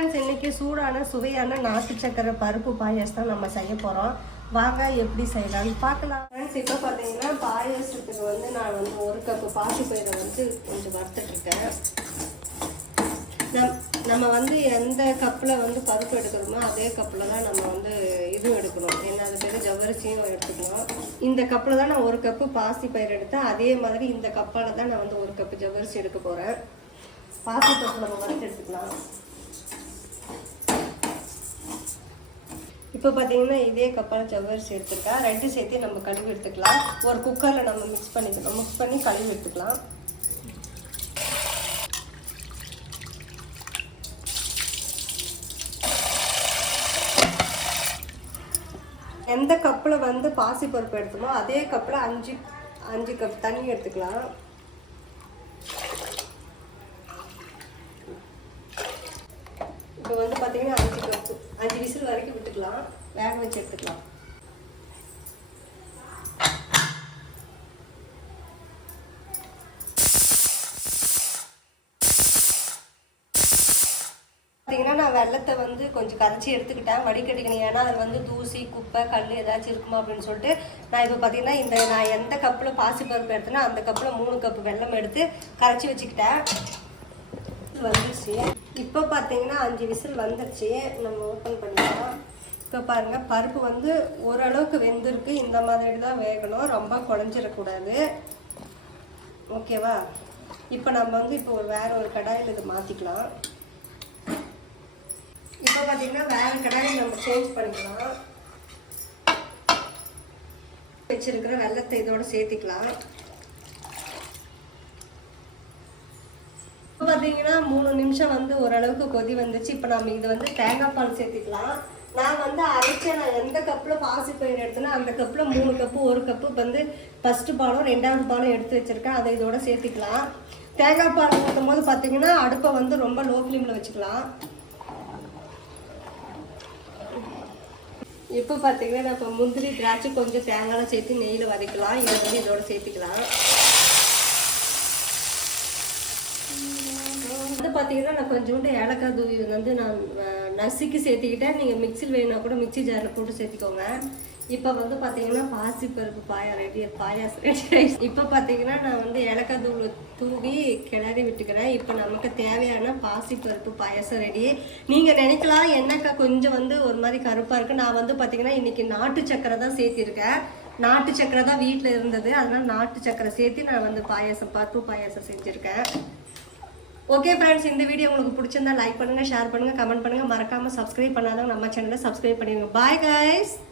Friends இன்றைக்கி சூடான சுவையான நாட்டு சக்கரை பருப்பு பாயாசம் தான் நம்ம செய்ய போகிறோம் வாங்க எப்படி செய்யலாம்னு பார்க்கலாம். ஃப்ரெண்ட்ஸ் இப்போ பார்த்தீங்கன்னா பாயாசத்துக்கு வந்து நான் வந்து ஒரு கப்பு பாசி பயிரை வந்து கொஞ்சம் வறுத்துட்ருக்கேன். நம் நம்ம வந்து எந்த கப்பில் வந்து பருப்பு எடுக்கிறோமோ அதே கப்பில் தான் நம்ம வந்து இதுவும் எடுக்கணும். ஏன்னா அது பேர் ஜவ்வரிசியும் எடுத்துக்கணும். இந்த கப்பில் தான் நான் ஒரு கப்பு பாசி பயிர் எடுத்தேன். அதே மாதிரி இந்த கப்பால் தான் நான் வந்து ஒரு கப்பு ஜவ்வரிசி எடுக்க போகிறேன் பாசி பருப்பு நம்ம வறுத்து எடுத்துக்கலாம். இப்போ பார்த்தீங்கன்னா இதே கப்பால் ஜவ்வரிசி எடுத்துருக்கேன் ரெண்டு சேர்த்து நம்ம கழுவி எடுத்துக்கலாம். ஒரு குக்கரில் நம்ம மிக்ஸ் பண்ணிக்கலாம். மிக்ஸ் பண்ணி கழுவி எடுத்துக்கலாம். எந்த கப்பில் வந்து பாசி பருப்பு எடுத்தோமோ அதே கப்பில் அஞ்சு அஞ்சு கப் தண்ணி எடுத்துக்கலாம். இப்போ வந்து பார்த்தீங்கன்னா அஞ்சு கப்பு அஞ்சு விசில் வரைக்கும் எடுத்துக்கலாம். வேக வச்சு எடுத்துக்கலாம். பார்த்தீங்கன்னா நான் வெள்ளத்தை வந்து கொஞ்சம் கரைச்சி எடுத்துக்கிட்டேன். வடிகட்டிக்கணும் ஏன்னா அதில் வந்து தூசி குப்பை கல் ஏதாச்சும் இருக்குமா அப்படின்னு சொல்லிட்டு நான் இப்போ பார்த்தீங்கன்னா இந்த நான் எந்த கப்பில் பாசிப்பருப்பு எடுத்தேனோ அந்த கப்பில் மூணு கப்பு வெல்லம் எடுத்து கரைச்சி வச்சுக்கிட்டேன். வந்துருச்சு. இப்போ பார்த்தீங்கன்னா அஞ்சு விசில் வந்துருச்சு. நம்ம ஓப்பன் பண்ணிக்கலாம். இப்போ பாருங்கள் பருப்பு வந்து ஓரளவுக்கு வெந்திருக்கு. இந்த மாதிரி தான் வேகணும். ரொம்ப குழஞ்சிடக்கூடாது. ஓகேவா? இப்போ நம்ம வந்து இப்போ ஒரு வேறு ஒரு கடாயில் இதை மாற்றிக்கலாம் இப்போ பார்த்திங்கன்னா வேறு கடாயில் நம்ம சேஞ்ச் பண்ணிக்கலாம். வச்சுருக்கிற வெள்ளத்தை இதோடு சேர்த்திக்கலாம். இப்போ பார்த்தீங்கன்னா மூணு நிமிஷம் வந்து ஓரளவுக்கு கொதி வந்துச்சு. இப்போ நம்ம இது வந்து தேங்காய் பால் சேர்த்துக்கலாம். நான் வந்து அரைச்ச நான் எந்த கப்பில் பாசி பயிர் எடுத்தேனோ அந்த கப்பில் மூணு கப்பு ஒரு கப்பு வந்து ஃபஸ்ட்டு பாலும் ரெண்டாவது பாலும் எடுத்து வச்சுருக்கேன். அதை இதோட சேர்த்துக்கலாம். தேங்காய் பால் ஊற்றும் போது பார்த்தீங்கன்னா அடுப்பை வந்து ரொம்ப லோ ஃப்ளேமில் வச்சுக்கலாம். இப்போ பார்த்தீங்கன்னா நான் இப்போ முந்திரி திராட்சை கொஞ்சம் தேங்காய் சேர்த்து நெய்யில் வதக்கலாம். இதை வந்து இதோட சேர்த்துக்கலாம். வந்து பார்த்தீங்கன்னா நான் கொஞ்சோண்டு ஏலக்காய் தூவி வந்து நான் நசுக்கி சேர்த்துக்கிட்டேன். நீங்கள் மிக்சியில் வேணும்னா கூட மிக்ஸி ஜாரில் போட்டு சேர்த்துக்கோங்க. இப்போ வந்து பார்த்தீங்கன்னா பாசிப்பருப்பு பாயா ரெடி பாயாசம் ரெடி ஆயிடுச்சு இப்போ பார்த்தீங்கன்னா நான் வந்து ஏலக்காய் தூள் தூவி கிளறி விட்டுக்கிறேன். இப்போ நமக்கு தேவையான பாசிப்பருப்பு பாயாசம் ரெடி நீங்கள் நினைக்கலாம் என்னக்கா கொஞ்சம் வந்து ஒரு மாதிரி கருப்பாக இருக்குது நான் வந்து பார்த்தீங்கன்னா இன்றைக்கி நாட்டு சக்கரை தான் சேர்த்திருக்கேன். நாட்டு சக்கரை தான் வீட்டில் இருந்தது. அதனால் நாட்டு சக்கரை சேர்த்து நான் வந்து பாயாசம் பருப்பு பாயாசம் செஞ்சுருக்கேன். ஓகே ஃப்ரெண்ட்ஸ் இந்த வீடியோ உங்களுக்கு பிடிச்சிருந்தா லைக் பண்ணுங்கள் ஷேர் பண்ணுங்கள் கமெண்ட் பண்ணுங்கள் மறக்காமல் சப்ஸ்கிரைப் பண்ணாதவங்க நம்ம சேனலை சப்ஸ்கிரைப் பண்ணிடுங்க பாய் கைஸ்